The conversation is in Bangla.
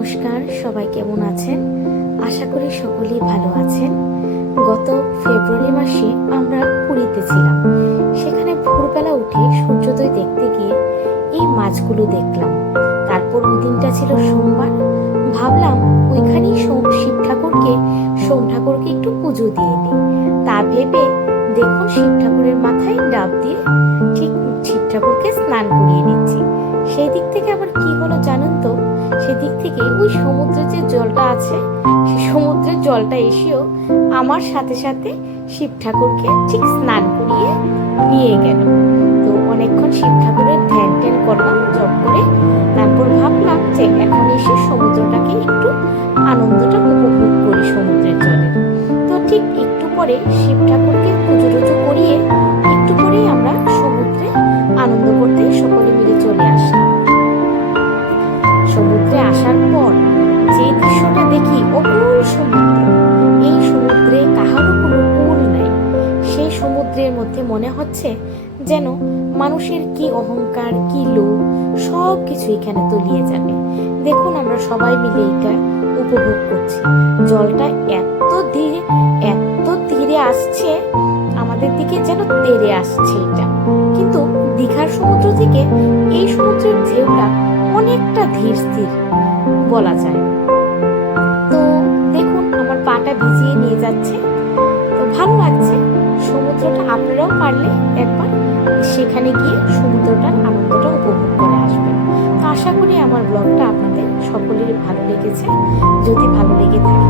নমস্কার, সবাই কেমন আছেন? আশা করি সকলেই ভালো আছেন। গত ফেব্রুয়ারি মাসে আমরা পুরীতে ছিলাম। সেখানে ভোরবেলা উঠে সূর্যোদয় দেখতে গিয়ে এই মাছগুলো দেখলাম। তারপর ওই দিনটা ছিল সোমবার। ভাবলাম ওইখানেই সোম, শিব ঠাকুরকে, সোম ঠাকুরকে একটু পুজো দিয়ে নিই। তা ভেবে দেখুন শিব ঠাকুরের মাথায় ডাব দিয়ে ঠিক শিব ঠাকুরকে স্নান করিয়ে নিচ্ছি। সেই দিক থেকে আবার কি হলো সেদিক থেকে ওই সমুদ্রের যে জলটা আছে সেই সমুদ্রের জলটা এসেও আমার সাথে সাথে শিব ঠাকুরকে ঠিক স্নান করিয়ে নিয়ে গেল। তো অনেকক্ষণ শিব ঠাকুরের ধ্যান ট্যান করলাম, জপ করে তারপর ভাবলাম যে এখন এসে সমুদ্রটাকে একটু আনন্দটা উপভোগ করি সমুদ্রের জলের তো ঠিক একটু পরে শিব ঠাকুরকে পুজো টুজো করিয়ে একটু পরেই আমরা সমুদ্রে আনন্দ করতে সকলে সমুদ্রের মধ্যে মনে হচ্ছে যেন মানুষের কি অহংকার, কি লোভ সব কিছু এখানে তলিয়ে যাবে। দেখুন আমরা সবাই মিলে এটা উপভোগ করছি। জলটা এত ধীরে এত ধীরে আসছে, আমাদের দিকে যেন তেড়ে আসছে এটা। কিন্তু দীঘার সমুদ্র থেকে এই সমুদ্রের ঢেউটা অনেকটা ধীর স্থির, বলা যায়। আপনারাও পারলে একবার সেখানে গিয়ে সমুদ্রটার আনন্দটা উপভোগ করে আসবেন। তো আশা করি আমার ব্লগটা আপনাদের সকলের ভালো লেগেছে। যদি ভালো লেগে থাকে